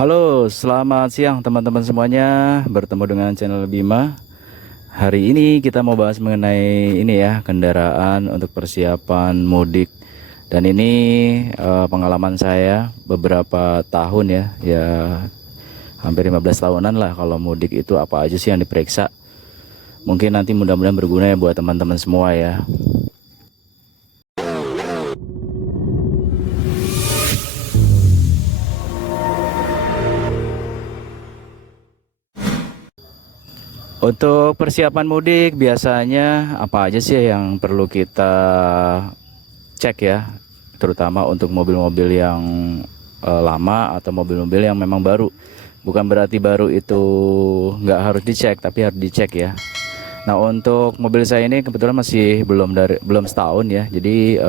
Halo, selamat siang teman-teman semuanya. Bertemu dengan channel Bima. Hari ini kita mau bahas mengenai ini ya, kendaraan untuk persiapan mudik. Dan ini pengalaman saya beberapa tahun ya, ya hampir 15 tahunan lah kalau mudik itu apa aja sih yang diperiksa. Mungkin nanti mudah-mudahan berguna ya buat teman-teman semua ya. Untuk persiapan mudik biasanya apa aja sih yang perlu kita cek ya, terutama untuk mobil-mobil yang lama atau mobil-mobil yang memang baru. Bukan berarti baru itu nggak harus dicek, tapi harus dicek ya. Nah, untuk mobil saya ini kebetulan masih belum setahun ya. Jadi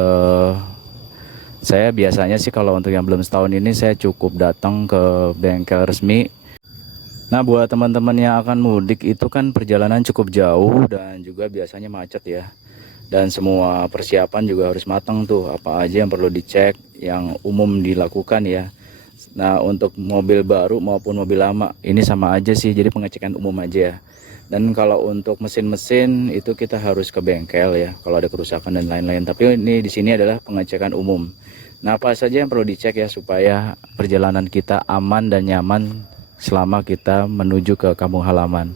saya biasanya sih kalau untuk yang belum setahun ini saya cukup datang ke bengkel resmi. Nah, buat teman-teman yang akan mudik itu kan perjalanan cukup jauh dan juga biasanya macet ya. Dan semua persiapan juga harus matang tuh, apa aja yang perlu dicek, yang umum dilakukan ya. Nah, untuk mobil baru maupun mobil lama ini sama aja sih, jadi pengecekan umum aja. Dan kalau untuk mesin-mesin itu kita harus ke bengkel ya, kalau ada kerusakan dan lain-lain. Tapi ini di sini adalah pengecekan umum. Nah, apa saja yang perlu dicek ya supaya perjalanan kita aman dan nyaman selama kita menuju ke kampung halaman.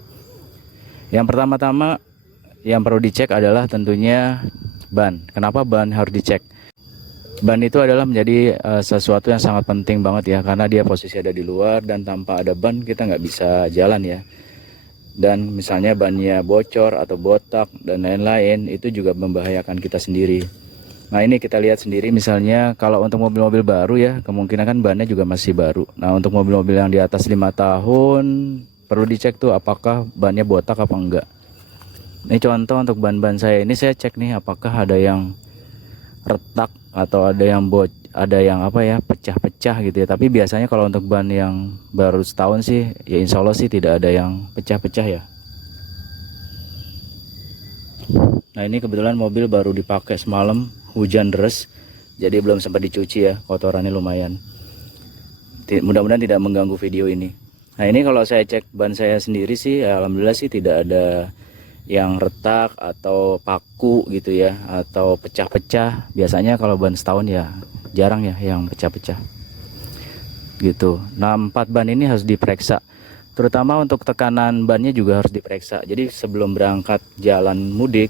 Yang pertama-tama yang perlu dicek adalah tentunya ban. Kenapa ban harus dicek? Ban itu adalah menjadi sesuatu yang sangat penting banget ya, karena dia posisi ada di luar dan tanpa ada ban kita nggak bisa jalan ya. Dan misalnya bannya bocor atau botak dan lain-lain itu juga membahayakan kita sendiri. Nah, ini kita lihat sendiri misalnya kalau untuk mobil-mobil baru ya, kemungkinan kan bannya juga masih baru. Nah, untuk mobil-mobil yang di atas 5 tahun perlu dicek tuh apakah bannya botak apa enggak. Ini contoh untuk ban-ban saya ini, saya cek nih apakah ada yang retak atau ada yang apa ya, pecah-pecah gitu ya. Tapi biasanya kalau untuk ban yang baru setahun sih ya insya Allah sih tidak ada yang pecah-pecah ya. Nah, ini kebetulan mobil baru dipakai semalam, hujan deras, jadi belum sempat dicuci ya, kotorannya lumayan. Mudah-mudahan tidak mengganggu video ini. Nah, ini kalau saya cek ban saya sendiri sih, ya alhamdulillah sih tidak ada yang retak atau paku gitu ya, atau pecah-pecah. Biasanya kalau ban setahun ya jarang ya yang pecah-pecah gitu. Nah, 4 ban ini harus diperiksa. Terutama untuk tekanan bannya juga harus diperiksa. Jadi sebelum berangkat jalan mudik,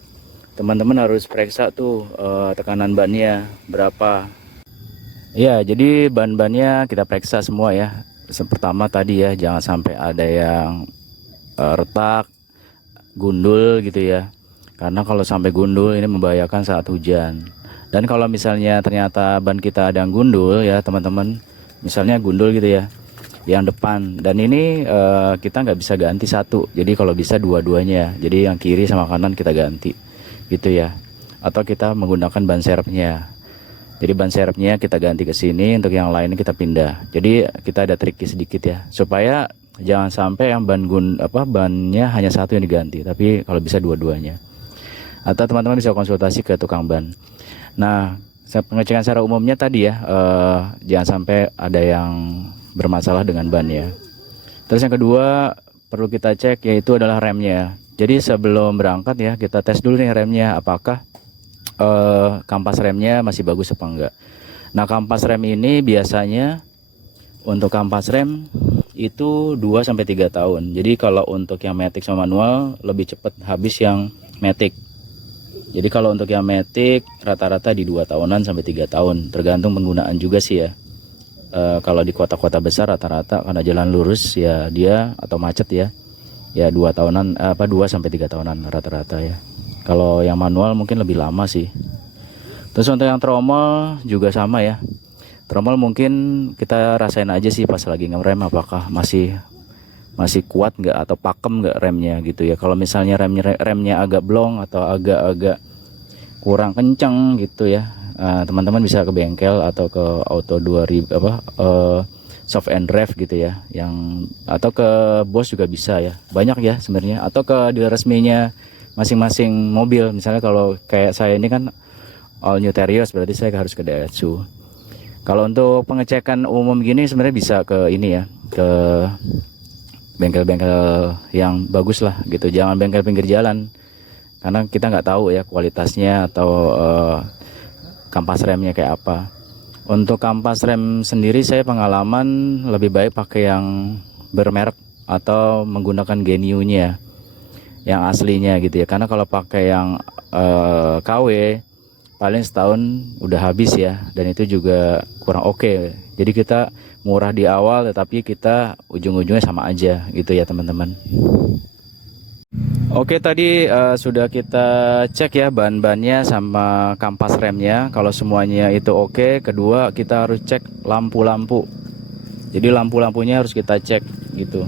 teman-teman harus periksa tuh tekanan bannya berapa. Ya, jadi ban-bannya kita periksa semua ya. Pertama tadi ya, jangan sampai ada yang retak, gundul gitu ya. Karena kalau sampai gundul ini membahayakan saat hujan. Dan kalau misalnya ternyata ban kita ada yang gundul ya teman-teman, misalnya gundul gitu ya, yang depan, dan ini kita nggak bisa ganti satu, jadi kalau bisa dua-duanya, jadi yang kiri sama kanan kita ganti gitu ya, atau kita menggunakan ban serepnya. Jadi ban serepnya kita ganti ke sini, untuk yang lain kita pindah. Jadi kita ada triknya sedikit ya, supaya jangan sampai yang bannya hanya satu yang diganti, tapi kalau bisa dua-duanya. Atau teman-teman bisa konsultasi ke tukang ban. Nah, pengecekan secara umumnya tadi ya, jangan sampai ada yang bermasalah dengan ban ya. Terus yang kedua perlu kita cek yaitu adalah remnya. Jadi sebelum berangkat ya kita tes dulu nih remnya, apakah kampas remnya masih bagus apa enggak. Nah, kampas rem ini biasanya untuk kampas rem itu 2-3 tahun. Jadi kalau untuk yang matic sama manual lebih cepat habis yang matic. Jadi kalau untuk yang matic rata-rata di 2 tahunan sampai 3 tahun, tergantung penggunaan juga sih ya. Kalau di kota-kota besar rata-rata karena jalan lurus ya dia, atau macet ya, ya 2 tahunan 2-3 tahunan rata-rata ya. Kalau yang manual mungkin lebih lama sih. Terus untuk yang tromol juga sama ya. Tromol mungkin kita rasain aja sih pas lagi ngerem apakah masih kuat nggak atau pakem nggak remnya gitu ya. Kalau misalnya remnya agak blong atau agak kurang kenceng gitu ya, teman-teman bisa ke bengkel atau ke Auto 2000 soft and drive gitu ya, atau ke Bos juga bisa ya, banyak ya sebenarnya, atau ke dealer resminya masing-masing mobil. Misalnya kalau kayak saya ini kan all new Terios, berarti saya harus ke Daihatsu. Kalau untuk pengecekan umum gini sebenarnya bisa ke ini ya, ke bengkel-bengkel yang bagus lah gitu, jangan bengkel pinggir jalan, karena kita nggak tahu ya kualitasnya atau kampas remnya kayak apa. Untuk kampas rem sendiri saya pengalaman lebih baik pakai yang bermerek atau menggunakan Genio-nya yang aslinya gitu ya, karena kalau pakai yang KW paling setahun udah habis ya, dan itu juga kurang oke. Jadi kita murah di awal tetapi kita ujung-ujungnya sama aja gitu ya teman-teman. Oke, tadi sudah kita cek ya ban-bannya sama kampas remnya. Kalau semuanya itu oke, kedua kita harus cek lampu-lampu. Jadi lampu-lampunya harus kita cek gitu.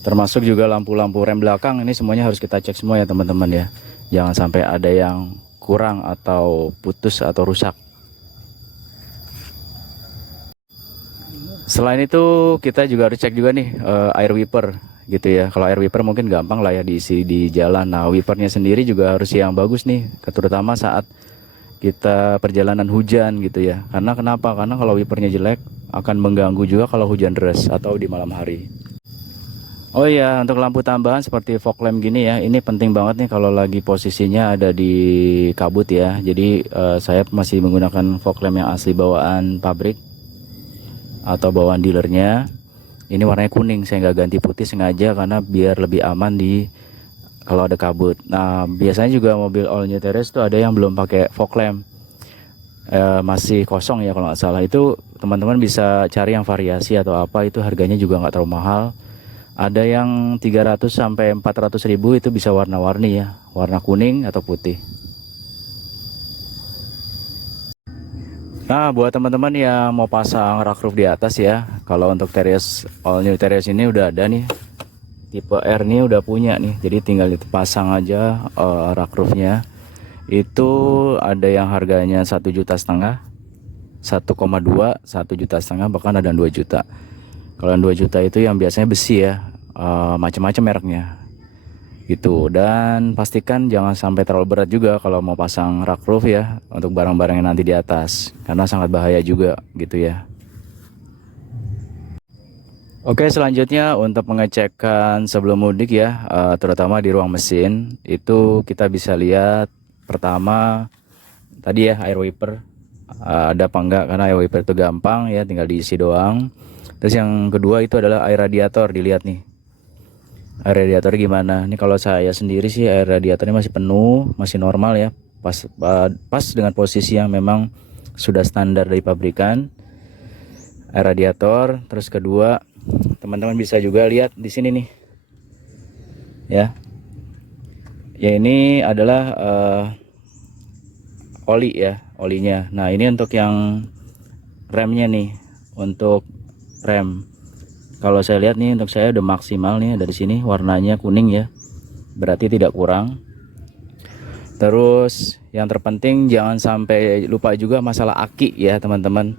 Termasuk juga lampu-lampu rem belakang, ini semuanya harus kita cek semua ya teman-teman ya. Jangan sampai ada yang kurang atau putus atau rusak. Selain itu kita juga harus cek juga nih air wiper gitu ya. Kalau air wiper mungkin gampang lah ya diisi di jalan. Nah, wipernya sendiri juga harus yang bagus nih, terutama saat kita perjalanan hujan gitu ya. Karena kenapa? Karena kalau wipernya jelek akan mengganggu juga kalau hujan deras atau di malam hari. Oh iya, untuk lampu tambahan seperti fog lamp gini ya, ini penting banget nih kalau lagi posisinya ada di kabut ya. Jadi saya masih menggunakan fog lamp yang asli bawaan pabrik atau bawaan dealernya. Ini warnanya kuning, saya nggak ganti putih sengaja karena biar lebih aman di kalau ada kabut. Nah, biasanya juga mobil all new Terrace tuh ada yang belum pakai fog lamp, masih kosong ya kalau nggak salah. Itu teman-teman bisa cari yang variasi atau apa, itu harganya juga nggak terlalu mahal. Ada yang 300 sampai 400 ribu, itu bisa warna-warni ya, warna kuning atau putih. Nah, buat teman-teman yang mau pasang rak roof di atas ya, kalau untuk Terrace all new Terrace ini udah ada nih, tipe R nih udah punya nih, jadi tinggal dipasang aja rak roofnya. Itu ada yang harganya 1,5 juta, 1,2, 1,5 juta, bahkan ada 2 juta. Kalau 2 juta itu yang biasanya besi ya, macam-macam mereknya gitu. Dan pastikan jangan sampai terlalu berat juga kalau mau pasang rak roof ya, untuk barang-barang yang nanti di atas, karena sangat bahaya juga gitu ya. Oke, selanjutnya untuk pengecekan sebelum mudik ya, terutama di ruang mesin, itu kita bisa lihat pertama tadi ya air wiper ada apa enggak, karena air wiper itu gampang ya, tinggal diisi doang. Terus yang kedua itu adalah air radiator, dilihat nih air radiator gimana. Ini kalau saya sendiri sih air radiatornya masih penuh, masih normal ya, pas dengan posisi yang memang sudah standar dari pabrikan air radiator. Terus kedua, teman-teman bisa juga lihat di sini nih ya, ini adalah oli ya, olinya. Nah, ini untuk yang remnya nih, untuk rem. Kalau saya lihat nih, untuk saya udah maksimal nih, dari sini warnanya kuning ya, berarti tidak kurang. Terus yang terpenting jangan sampai lupa juga masalah aki ya teman-teman.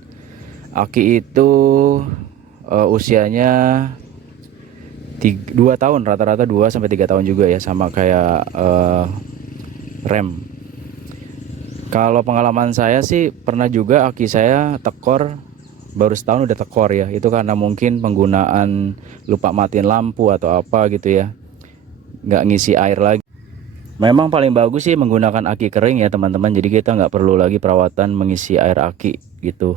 Aki itu usianya 2 tahun, rata-rata 2 sampai 3 tahun juga ya, sama kayak rem. Kalau pengalaman saya sih pernah juga aki saya tekor, baru setahun udah tekor ya. Itu karena mungkin penggunaan lupa matiin lampu atau apa gitu ya, nggak ngisi air lagi. Memang paling bagus sih menggunakan aki kering ya teman-teman, jadi kita nggak perlu lagi perawatan mengisi air aki gitu.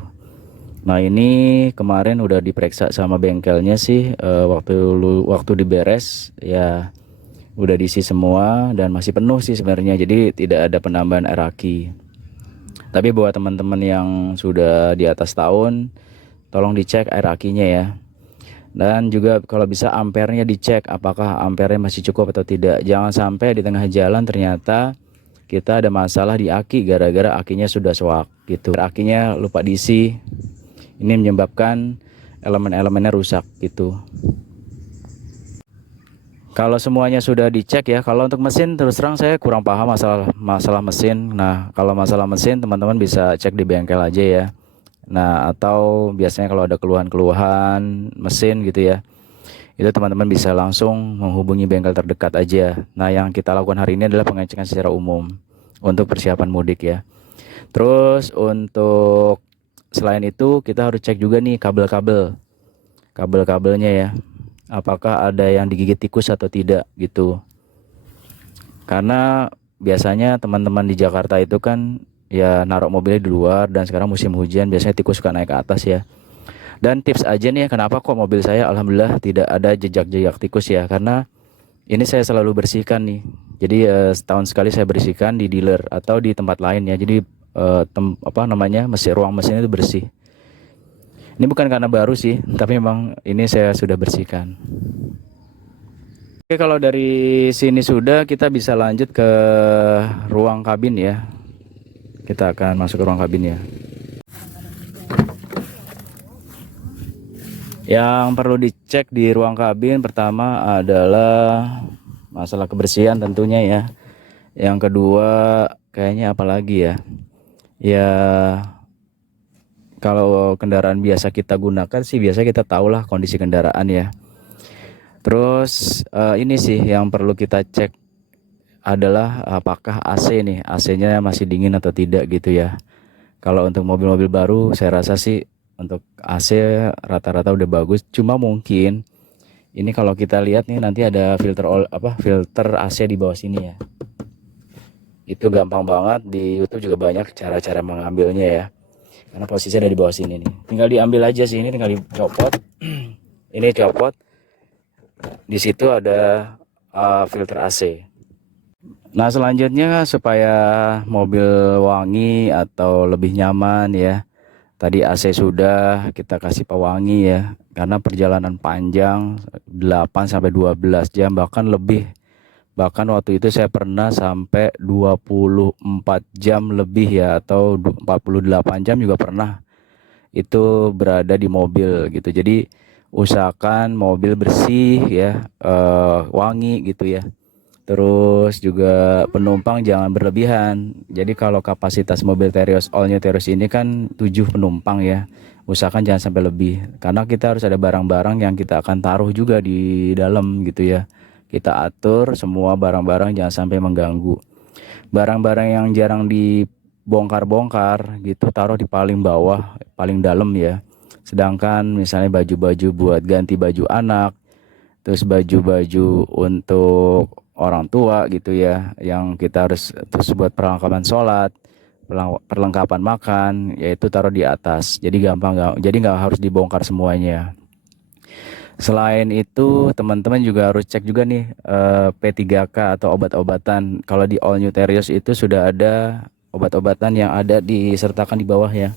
Nah, ini kemarin udah diperiksa sama bengkelnya sih, waktu diberes ya udah diisi semua dan masih penuh sih sebenarnya, jadi tidak ada penambahan air aki. Tapi buat teman-teman yang sudah di atas tahun, tolong dicek air akinya ya. Dan juga kalau bisa ampernya dicek, apakah ampernya masih cukup atau tidak. Jangan sampai di tengah jalan ternyata kita ada masalah di aki gara-gara akinya sudah soak gitu. Akinya lupa diisi. Ini menyebabkan elemen-elemennya rusak gitu. Kalau semuanya sudah dicek ya, kalau untuk mesin terus terang saya kurang paham masalah mesin. Nah, kalau masalah mesin teman-teman bisa cek di bengkel aja ya. Nah, atau biasanya kalau ada keluhan-keluhan mesin gitu ya, itu teman-teman bisa langsung menghubungi bengkel terdekat aja. Nah, yang kita lakukan hari ini adalah pengecekan secara umum untuk persiapan mudik ya. Terus untuk selain itu kita harus cek juga nih kabel-kabel. kabel-kabelnya ya, apakah ada yang digigit tikus atau tidak gitu. Karena biasanya teman-teman di Jakarta itu kan ya naruh mobilnya di luar, dan sekarang musim hujan biasanya tikus suka naik ke atas ya. Dan tips aja nih, kenapa kok mobil saya alhamdulillah tidak ada jejak-jejak tikus ya, karena ini saya selalu bersihkan nih. Jadi setahun sekali saya bersihkan di dealer atau di tempat lain ya. Jadi ruang mesin itu bersih. Ini bukan karena baru sih, tapi memang ini saya sudah bersihkan. Oke, kalau dari sini sudah, kita bisa lanjut ke ruang kabin ya. Kita akan masuk ke ruang kabin ya. Yang perlu dicek di ruang kabin pertama adalah masalah kebersihan tentunya ya. Yang kedua kayaknya apalagi ya. Ya kalau kendaraan biasa kita gunakan sih biasa kita tahulah kondisi kendaraan ya. Terus ini sih yang perlu kita cek adalah apakah AC nih, AC-nya masih dingin atau tidak gitu ya. Kalau untuk mobil-mobil baru saya rasa sih untuk AC rata-rata udah bagus, cuma mungkin ini kalau kita lihat nih nanti ada filter AC di bawah sini ya. Itu gampang banget, di YouTube juga banyak cara-cara mengambilnya ya. Karena posisinya ada di bawah sini nih. Tinggal diambil aja sih, ini tinggal dicopot. Ini copot. Di situ ada filter AC. Nah, selanjutnya supaya mobil wangi atau lebih nyaman ya. Tadi AC sudah, kita kasih pewangi ya. Karena perjalanan panjang 8-12 jam bahkan lebih. Bahkan waktu itu saya pernah sampai 24 jam lebih ya, atau 48 jam juga pernah. Itu berada di mobil gitu. Jadi usahakan mobil bersih ya, wangi gitu ya. Terus juga penumpang jangan berlebihan. Jadi kalau kapasitas mobil Terios All New Terios ini kan 7 penumpang ya. Usahakan jangan sampai lebih, karena kita harus ada barang-barang yang kita akan taruh juga di dalam gitu ya. Kita atur semua barang-barang jangan sampai mengganggu. Barang-barang yang jarang dibongkar-bongkar gitu taruh di paling bawah, paling dalam ya. Sedangkan misalnya baju-baju buat ganti baju anak, terus baju-baju untuk orang tua gitu ya, yang kita harus terus buat perlengkapan sholat, perlengkapan makan, yaitu taruh di atas. Jadi gampang, jadi nggak harus dibongkar semuanya. Selain itu teman-teman juga harus cek juga nih P3K atau obat-obatan. Kalau di All New Terios itu sudah ada obat-obatan yang ada disertakan di bawah ya.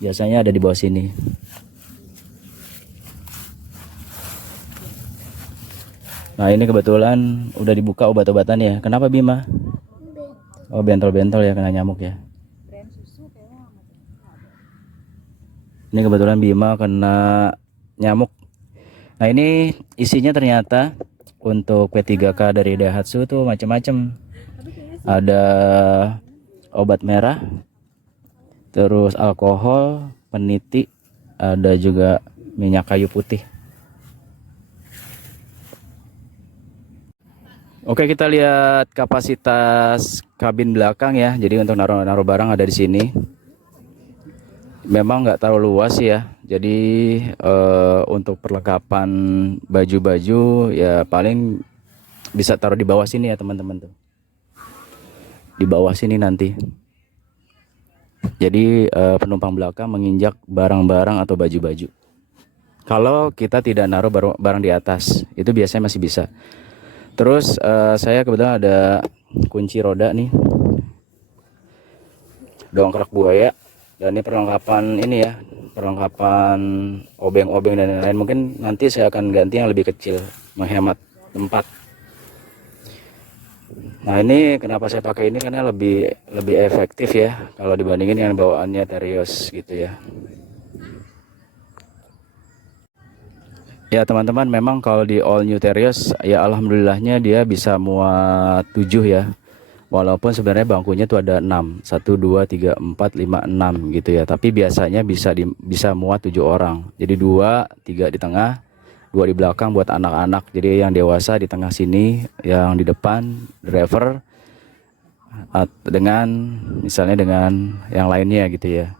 Biasanya ada di bawah sini. Nah, ini kebetulan udah dibuka obat-obatan ya. Kenapa Bima? Oh, bentol-bentol ya, kena nyamuk ya. Ini kebetulan Bima kena nyamuk. Nah, ini isinya ternyata untuk P3K dari Daihatsu tuh macam-macam. Ada obat merah, terus alkohol, peniti, ada juga minyak kayu putih. Oke, kita lihat kapasitas kabin belakang ya. Jadi untuk naruh barang ada di sini. Memang nggak terlalu luas ya. Jadi untuk perlengkapan baju-baju ya paling bisa taruh di bawah sini ya teman-teman tuh. Di bawah sini nanti. Jadi penumpang belakang menginjak barang-barang atau baju-baju. Kalau kita tidak naruh barang di atas, itu biasanya masih bisa. Terus saya kebetulan ada kunci roda nih, dongkrak buaya, dan ini perlengkapan ini ya, perlengkapan obeng-obeng dan lain-lain. Mungkin nanti saya akan ganti yang lebih kecil, menghemat tempat. Nah, ini kenapa saya pakai ini, karena lebih efektif ya kalau dibandingin dengan bawaannya Terios gitu ya. Ya teman-teman, memang kalau di All New Terios ya alhamdulillahnya dia bisa muat 7 ya. Walaupun sebenarnya bangkunya tuh ada 6, 1, 2, 3, 4, 5, 6 gitu ya. Tapi biasanya bisa muat 7 orang. Jadi 2, 3 di tengah, 2 di belakang buat anak-anak. Jadi yang dewasa di tengah sini, yang di depan driver, dengan misalnya dengan yang lainnya gitu ya.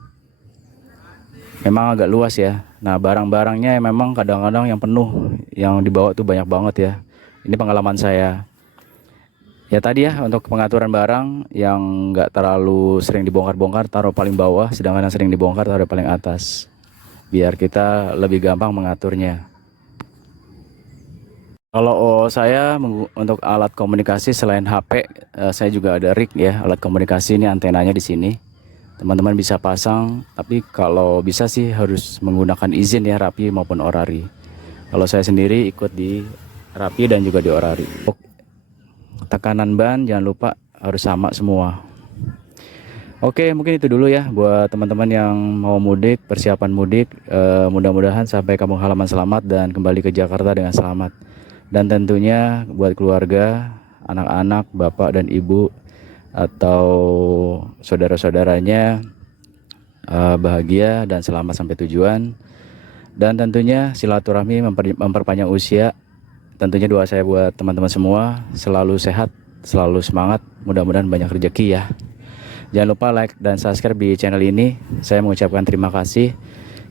memang agak luas ya. Nah, barang-barangnya memang kadang-kadang yang penuh, yang dibawa tuh banyak banget ya. Ini pengalaman saya. Ya tadi ya, untuk pengaturan barang yang nggak terlalu sering dibongkar-bongkar taruh paling bawah, sedangkan yang sering dibongkar taruh paling atas. Biar kita lebih gampang mengaturnya. Kalau saya untuk alat komunikasi selain HP, saya juga ada rig ya, alat komunikasi ini antenanya di sini. Teman-teman bisa pasang, tapi kalau bisa sih harus menggunakan izin ya Rapi maupun Orari. Kalau saya sendiri ikut di Rapi dan juga di Orari. Tekanan ban jangan lupa harus sama semua. Oke, mungkin itu dulu ya buat teman-teman yang mau mudik, persiapan mudik. Mudah-mudahan sampai kampung halaman selamat dan kembali ke Jakarta dengan selamat. Dan tentunya buat keluarga, anak-anak, bapak dan ibu atau saudara-saudaranya bahagia dan selamat sampai tujuan. Dan tentunya silaturahmi memperpanjang usia. Tentunya doa saya buat teman-teman semua selalu sehat, selalu semangat, mudah-mudahan banyak rezeki ya. Jangan lupa like dan subscribe di channel ini. Saya mengucapkan terima kasih.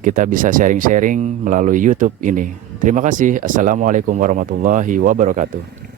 Kita bisa sharing-sharing melalui YouTube ini. Terima kasih. Assalamualaikum warahmatullahi wabarakatuh.